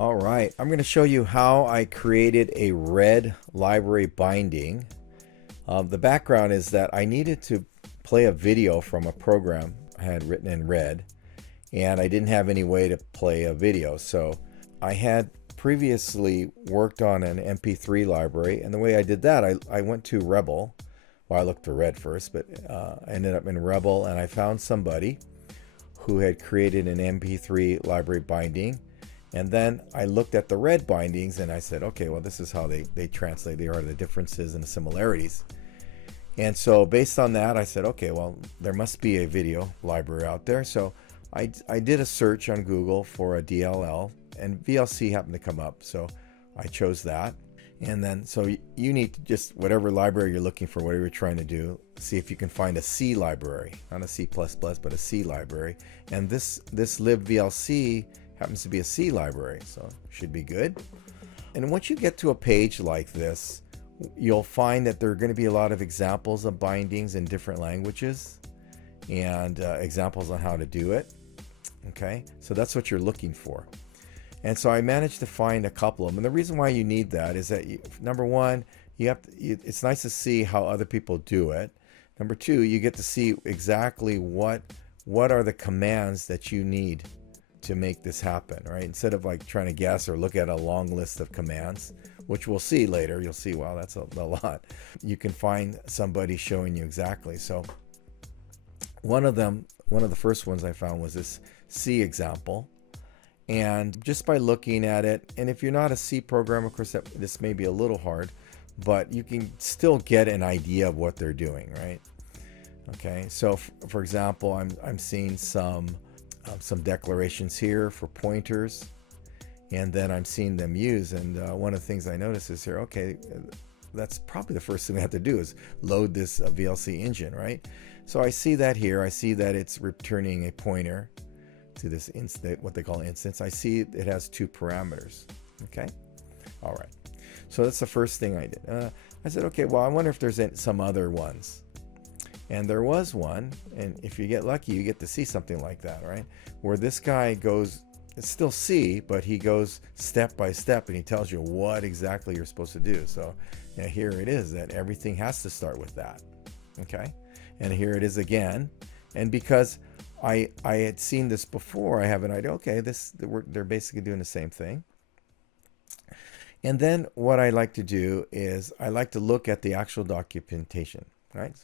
All right, I'm going to show you how I created a Red library binding. The background is that I needed to play a video from a program I had written in Red, and I didn't have any way to play a video. So I had previously worked on an MP3 library, and the way I did that, I went to Rebel. Well, I looked for Red first, but I ended up in Rebel, and I found somebody who had created an MP3 library binding. And then I looked at the Red bindings and I said, okay, well, this is how they translate. They are the differences and the similarities. And so based on that, I said, okay, well, there must be a video library out there. So I did a search on Google for a DLL, and VLC happened to come up. So I chose that. And then, so you need to just, whatever library you're looking for, whatever you're trying to do, see if you can find a C library, not a C++, but a C library. And this libvlc happens to be a C library, so should be good. And once you get to a page like this, you'll find that there are going to be a lot of examples of bindings in different languages and examples on how to do it. Okay, so that's what you're looking for. And so I managed to find a couple of them. And the reason why you need that is that, number one, it's nice to see how other people do it. Number two, you get to see exactly what are the commands that you need to make this happen, right? Instead of like trying to guess or look at a long list of commands, which we'll see later. You'll see, wow, that's a lot. You can find somebody showing you exactly. So one of the first ones I found was this C example. And just by looking at it, and if you're not a C programmer, of course, this may be a little hard, but you can still get an idea of what they're doing, right? Okay, so for example, I'm seeing some declarations here for pointers, and then I'm seeing them used. And one of the things I notice is here, okay, that's probably the first thing we have to do is load this VLC engine, right? So I see that here. I see that it's returning a pointer to this instance, what they call instance. I see it has two parameters. Okay, all right. So that's the first thing I did. I said, okay, well, I wonder if there's some other ones. And there was one, and if you get lucky, you get to see something like that, right? Where this guy goes, it's still C, but he goes step by step, and he tells you what exactly you're supposed to do. So you know, here it is, that everything has to start with that, okay? And here it is again. And because I had seen this before, I have an idea, okay, they're basically doing the same thing. And then what I like to do is I like to look at the actual documentation, right?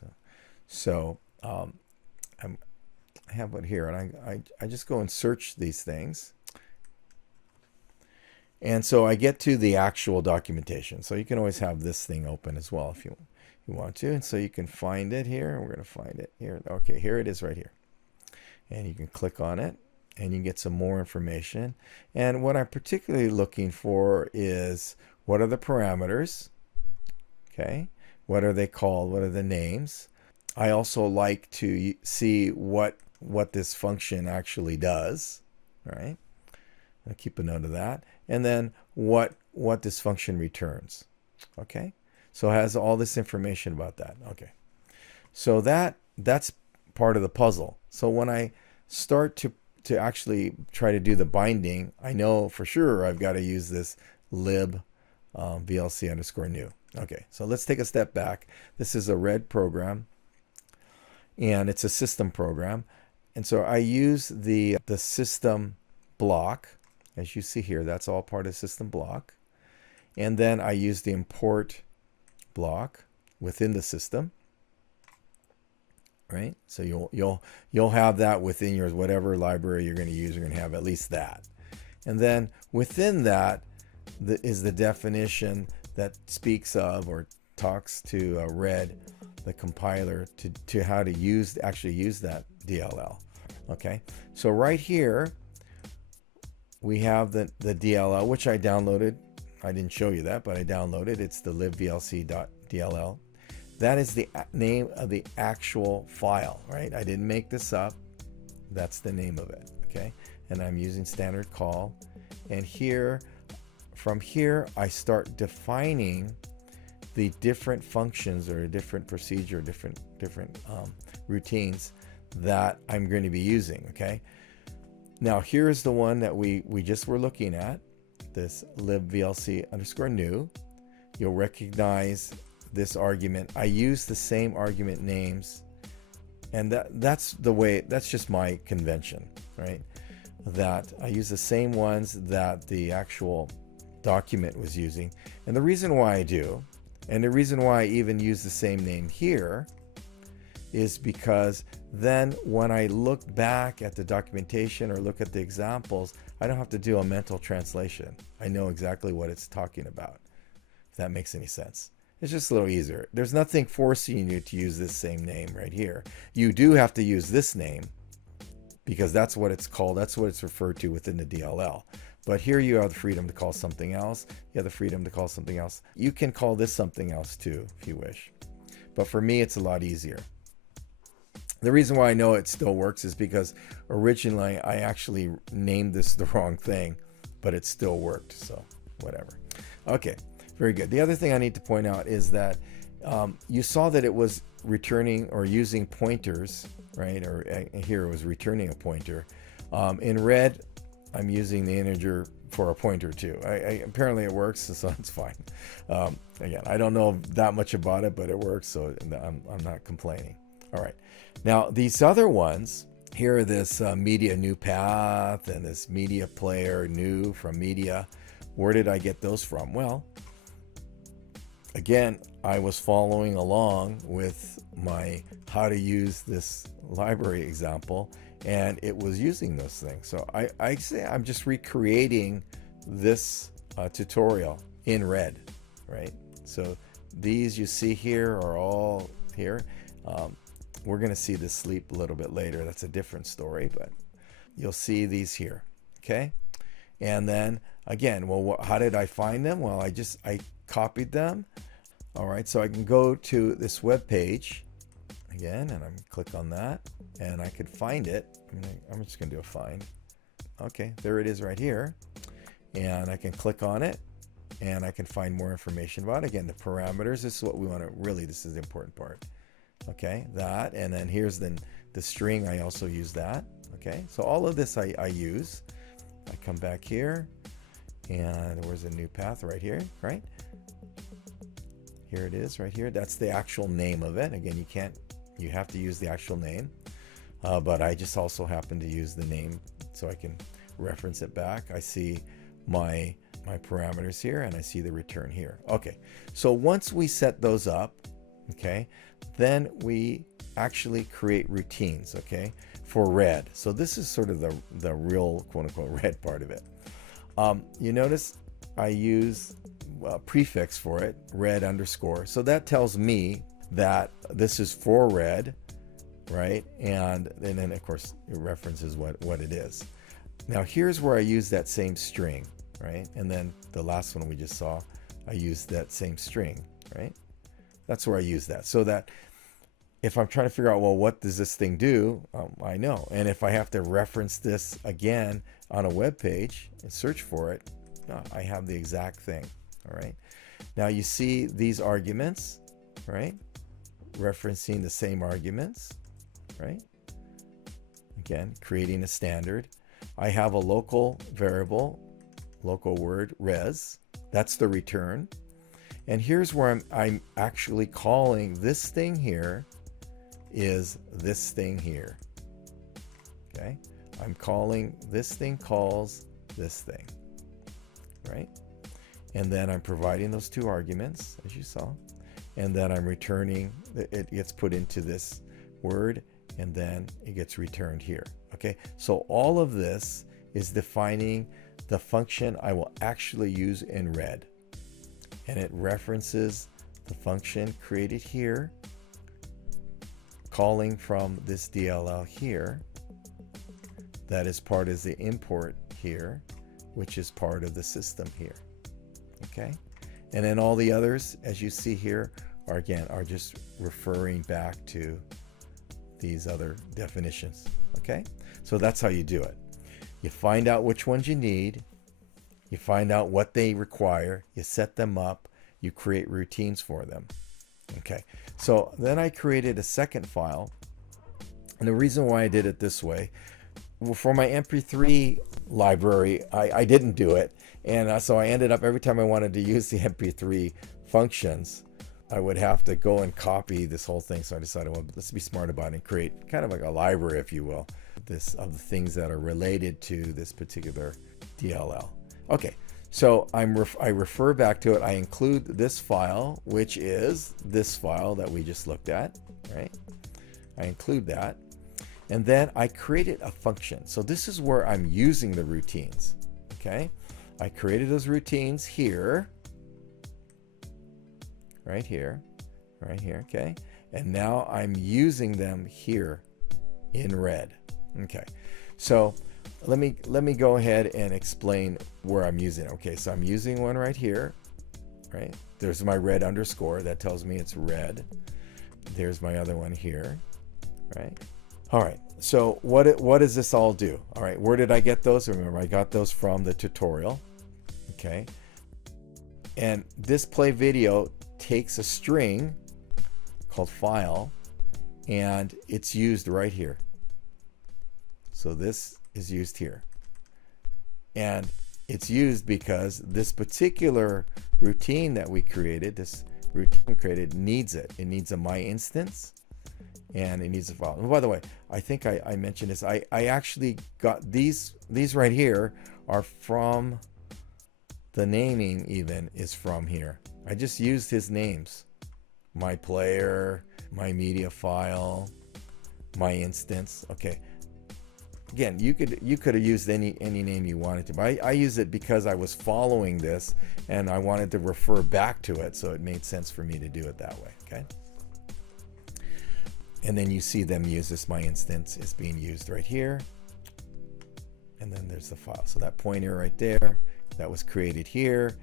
So I have one here, and I just go and search these things. And so I get to the actual documentation. So you can always have this thing open as well if you want to. And so you can find it here. We're going to find it here. Okay, here it is right here. And you can click on it and you get some more information. And what I'm particularly looking for is, what are the parameters? Okay, what are they called? What are the names? I also like to see what this function actually does, right? I'll keep a note of that. And then what this function returns. Okay, so it has all this information about that. Okay, so that's part of the puzzle. So when I start to actually try to do the binding, I know for sure I've got to use this lib vlc_new. Okay, so let's take a step back. This is a Red program, and it's a system program. And so I use the system block, as you see here. That's all part of the system block. And then I use the import block within the system, right? So you'll have that within your whatever library you're going to use. You're going to have at least that. And then within that is the definition that speaks of or talks to Red, the compiler, to how to actually use that DLL. Okay, so right here we have the DLL, which I downloaded. I didn't show you that, but I downloaded. It's the libvlc.dll. That is the name of the actual file, right? I didn't make this up. That's the name of it, okay? And I'm using standard call. And here, from here, I start defining the different functions or different procedure, different routines that I'm going to be using, okay? Now, here's the one that we just were looking at, this libvlc_new. You'll recognize this argument. I use the same argument names, and that's the way, that's just my convention, right? That I use the same ones that the actual document was using. And the reason why I do, and the reason why I even use the same name here, is because then when I look back at the documentation or look at the examples, I don't have to do a mental translation. I know exactly what it's talking about, if that makes any sense. It's just a little easier. There's nothing forcing you to use this same name right here. You do have to use this name because that's what it's called. That's what it's referred to within the DLL. But here you have the freedom to call something else. You have the freedom to call something else. You can call this something else too, if you wish. But for me, it's a lot easier. The reason why I know it still works is because originally I actually named this the wrong thing, but it still worked. So whatever. Okay, very good. The other thing I need to point out is that you saw that it was returning or using pointers, right? Or here it was returning a pointer. In red, I'm using the integer for a pointer too. Apparently it works, so it's fine. Again, I don't know that much about it, but it works, so I'm not complaining. All right. Now these other ones here, this media new path and this media player new from media. Where did I get those from? Well, again, I was following along with my how to use this library example, and it was using those things. So I say I'm just recreating this tutorial in red, right? So these you see here are all here. We're going to see this sleep a little bit later. That's a different story, but you'll see these here. Okay. And then again, well, how did I find them? Well, I copied them. All right. So I can go to this web page again, and I'm click on that, and I could find it. I'm just going to do a find. Okay. There it is right here. And I can click on it, and I can find more information about it. Again, the parameters. This is what we want to really, this is the important part. Okay, that, and then here's the string. I also use that. Okay, so all of this I use. I come back here, and where's the new path? Right here, right? Here it is, right here. That's the actual name of it. Again, you have to use the actual name, but I just also happen to use the name so I can reference it back. I see my parameters here, and I see the return here. Okay, so once we set those up, okay, then we actually create routines, okay, for red. So this is sort of the real quote-unquote red part of it. You notice I use a prefix for it, red underscore. So that tells me that this is for red, right? And then of course it references what it is. Now here's where I use that same string, right? And then the last one we just saw, I used that same string, right? That's where I use that, so that if I'm trying to figure out, well, what does this thing do? I know. And if I have to reference this again on a web page and search for it, I have the exact thing. All right. Now you see these arguments, right? Referencing the same arguments, right? Again, creating a standard. I have a local variable, local word res. That's the return. And here's where I'm actually calling this thing here is this thing here. Okay. I'm calling this thing calls this thing, right? And then I'm providing those two arguments, as you saw. And then I'm returning, it gets put into this word, and then it gets returned here. Okay. So all of this is defining the function I will actually use in red. And it references the function created here, calling from this DLL here. That is part of the import here, which is part of the system here. Okay. And then all the others, as you see here, are just referring back to these other definitions. Okay. So that's how you do it. You find out which ones you need. You find out what they require, you set them up, you create routines for them. Okay, so then I created a second file. And the reason why I did it this way, for my MP3 library, I didn't do it. And so I ended up, every time I wanted to use the MP3 functions, I would have to go and copy this whole thing. So I decided, well, let's be smart about it and create kind of like a library, if you will, of the things that are related to this particular DLL. Okay, so I refer back to it. I include this file, which is this file that we just looked at, right? I include that. And then I created a function. So this is where I'm using the routines, okay? I created those routines here, right here, okay? And now I'm using them here in red, okay? So let me go ahead and explain where I'm using it. Okay, so I'm using one right here, right? There's my red underscore that tells me it's red. There's my other one here, right? All right, so what does this all do? All right, where did I get those? Remember, I got those from the tutorial, okay? And this play video takes a string called file, and it's used right here. So this is used here. And it's used because this particular routine that we created, needs it. It needs a my instance, and it needs a file. And by the way, I think I mentioned this. I actually got these right here are from the naming, even is from here. I just used his names: my player, my media file, my instance. Okay. Again, you could have used any name you wanted to, but I use it because I was following this and I wanted to refer back to it, so it made sense for me to do it that way. Okay. And then you see them use this. My instance is being used right here, and then there's the file. So that pointer right there, that was created here,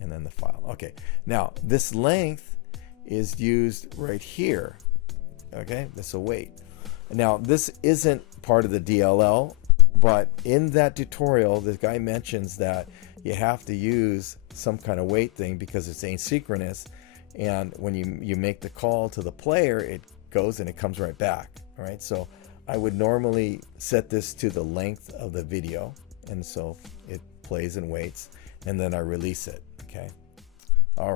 and then the file. Okay, now this length is used right here. Okay, this will wait. Now this isn't part of the DLL, but in that tutorial, this guy mentions that you have to use some kind of wait thing because it's asynchronous, and when you make the call to the player, it goes and it comes right back. All right, so I would normally set this to the length of the video, and so it plays and waits, and then I release it. Okay. All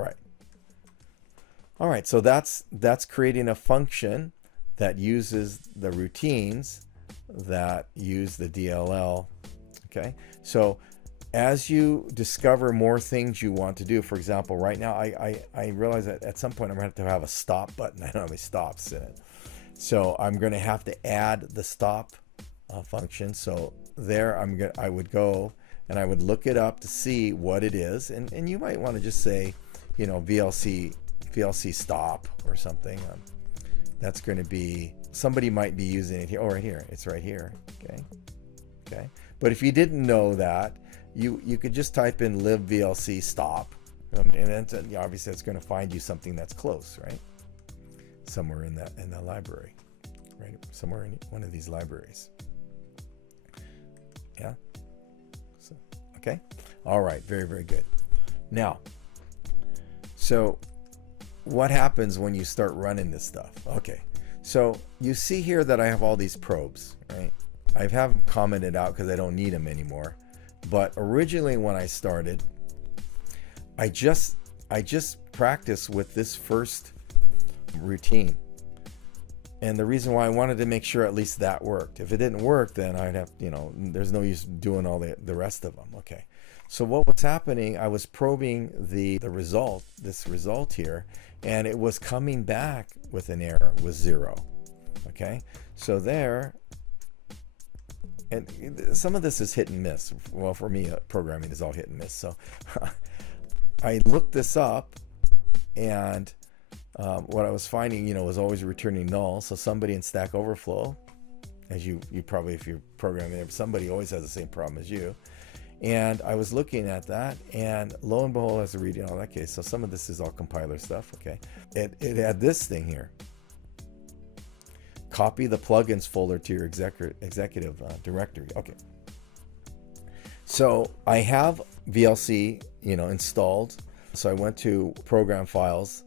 right, so that's creating a function that uses the routines that use the DLL. Okay, so as you discover more things you want to do, for example, right now I realize that at some point I'm going to have a stop button. I don't have any stops in it, so I'm going to have to add the stop function. So there I would go and I would look it up to see what it is, and you might want to just say, you know, VLC stop or something. That's going to be, somebody might be using it here. Oh, right here. It's right here. Okay. But if you didn't know that, you could just type in libvlc stop, and then obviously it's going to find you something that's close, right? Somewhere in the library, right? Somewhere in one of these libraries. Yeah. So, okay. All right. Very, very good. Now, so what happens when you start running this stuff? Okay, so you see here that I have all these probes, right? I haven't commented out because I don't need them anymore. But originally when I started, I just practiced with this first routine. And the reason why I wanted to make sure at least that worked. If it didn't work, then I'd have, there's no use doing all the rest of them. Okay. So what was happening, I was probing the result, this result here, and it was coming back with an error, with 0. Okay, so there, and some of this is hit and miss. Well, for me, programming is all hit and miss. So I looked this up, and what I was finding, was always returning null. So somebody in Stack Overflow, as you probably, if you're programming, somebody always has the same problem as you. And I was looking at that, and lo and behold, as a reading all that case, so some of this is all compiler stuff, okay? It had this thing here. Copy the plugins folder to your executive directory. Okay. So I have VLC, installed. So I went to Program Files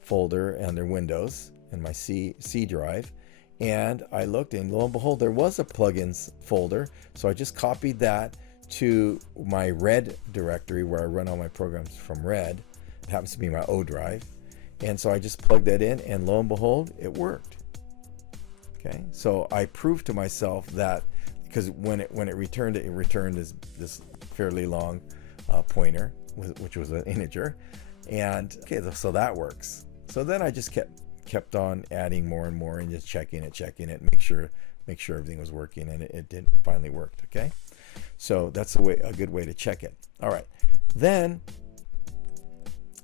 folder under Windows in my C drive, and I looked, and lo and behold, there was a plugins folder. So I just copied that to my Red directory where I run all my programs from Red. It happens to be my O drive. And so I just plugged that in, and lo and behold, it worked. Okay, so I proved to myself that, because when it returned this fairly long pointer, which was an integer, and okay, so that works. So then I just kept on adding more and more, and just checking it, make sure everything was working, and it did finally worked. Okay, so that's a good way to check it. All right, then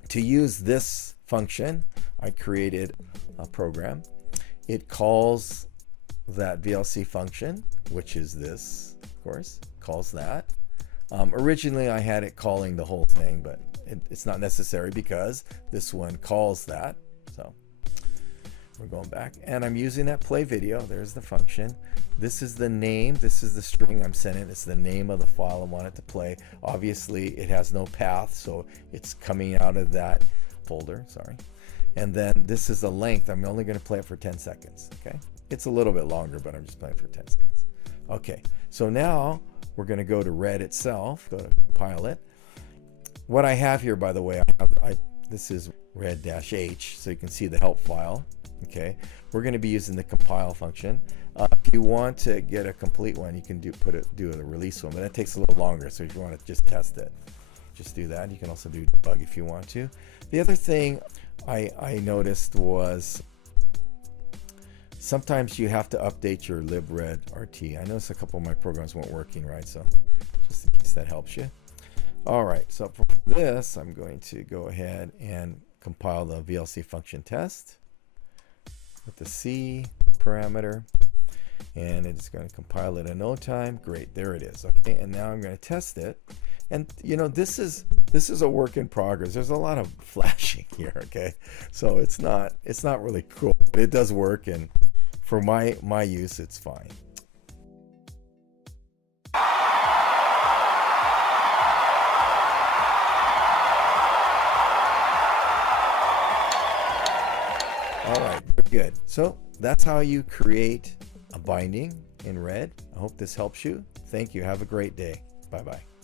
to use this function, I created a program. It calls that VLC function, which is this, of course, calls that. Originally I had it calling the whole thing, but it's not necessary because this one calls that. So we're going back, and I'm using that play video. There's the function. This is the name. This is the string I'm sending. It's the name of the file I want it to play. Obviously it has no path, so it's coming out of that folder, sorry. And then this is the length. I'm only going to play it for 10 seconds. Okay, it's a little bit longer, but I'm just playing for 10 seconds. Okay, so now we're going to go to Red itself, go to compile it. What I have here, by the way, this is red-h, so you can see the help file. Okay, we're going to be using the compile function. If you want to get a complete one, you can do a release one, but that takes a little longer. So if you want to just test it, just do that. You can also do debug if you want to. The other thing I noticed was sometimes you have to update your libvlc.dll. I noticed a couple of my programs weren't working right, so just in case that helps you. All right, so for this, I'm going to go ahead and compile the VLC function test with the C parameter, and it's going to compile it in no time. Great, there it is. Okay, and now I'm going to test it. And you know, this is a work in progress. There's a lot of flashing here. Okay, so it's not really cool, but it does work, and for my use, it's fine. All right, good. So that's how you create a binding in Red. I hope this helps you. Thank you. Have a great day. Bye-bye.